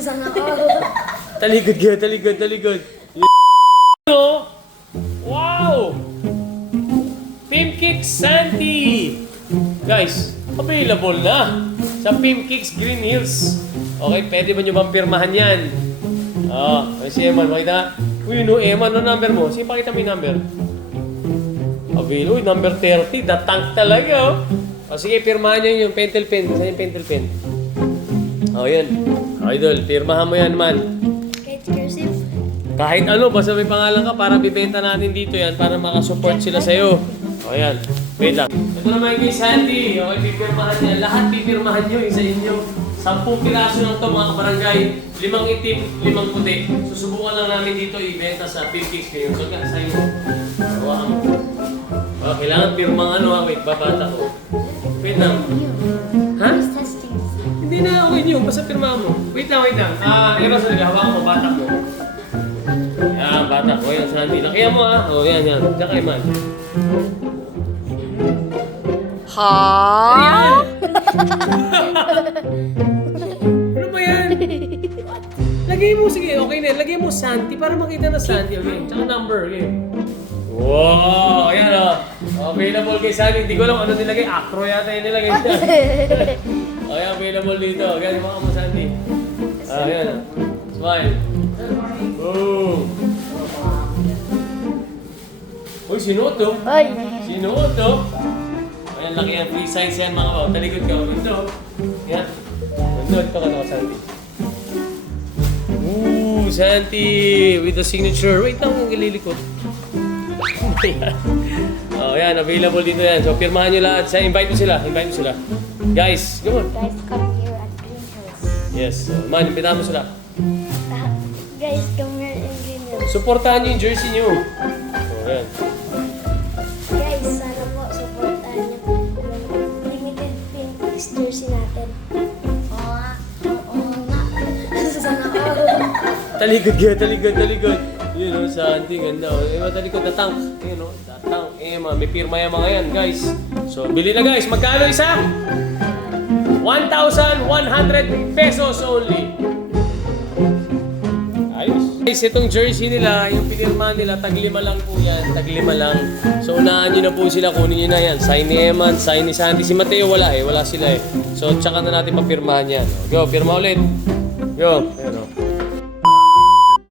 Sana all. Taligod ka, taligod. Wow! Pimp Kicks Sandy! Guys, available na sa Pimp Kicks Green Hills. Okay, pwede ba nyo bang pirmahan yan? May si Eman, makita? Uy, no, Eman, ano number mo? Sige, pakita mo yung number. Available, number 30, the tank talaga, oh. Sige, pirmahan nyo yung pentel pen. Saan yung pentel pen? Yan. Idol, pirmahan mo yan, man. Kahit cursive. Kahit ano, basta may pangalan ka para bibenta natin dito yan para makasupport sila sa'yo. Yan. Wait lang. Ito naman kay Sandy. Okay, pipirmahan niya. Lahat pipirmahan nyo, isa inyo. 10 piraso lang ito mga kabarangay. 5 itim, 5 puti. Susubukan lang namin dito ibenta sa Pimp Kicks ngayon. So, sa'yo. Kailangan pirmang ano. Wait, babata ko. Wait lang. Ha? Hindi na, okay nyo. Basta pirma mo. Wait lang. Eros, hawakan mo, bata mo. Yan, bata ko. Yan, Sandy. Lakihan mo, ha? Yan. Diyan kay Man. Ha? Yan! Ano ba yan? Lagay mo, sige, okay na. Lagay mo Sandy para makita na Sandy. Okay, tsaka number. Okay. Wow! Ayan, available kay Sandy. Hindi ko alam ano nilagay. Acro yata yung nilagay. Okay, available dito. Ayan, yung mga mo Sandy. Ayan. Smile. Boom! Uy, sinuot to. Ay. Sinuot to. Ayan, laki yan. Free size yan mga kaw. Talikod ka. Ito. Yan. Nandun ka na Sandy. Sandy! With the signature. Wait lang, ang ililikot. Yan. Available dito yan. So, pirmahan nyo lahat. Invite mo sila. Guys, come on. Guys, come here at Green Hills. Yes. Man, imbitahan mo sila. Guys, come here in Green Hills. Supportahan nyo yung jersey nyo. Yan. Guys, sana po supportahan niyo yung limited Pimp Kicks jersey natin. Oo nga. Sana all. Taligod ka, taligod. Yun o, Sandy, ganda o. Talikod na tank. Yun o, tank. May pirma yung mga yan, guys. So, bili na guys. Magkano isa? 1,100 pesos only. Ayos. Guys, itong jersey nila, yung pinirmahan nila, tag-5 lang po yan. Tag-5 lang. So, unahan nyo na po sila. Kunin nyo na yan. Sign ni Eman, sign ni Sandy. Si Mateo wala eh. Wala sila eh. So, tsaka na natin papirmahan yan. Go, pirma ulit. Go. Pero,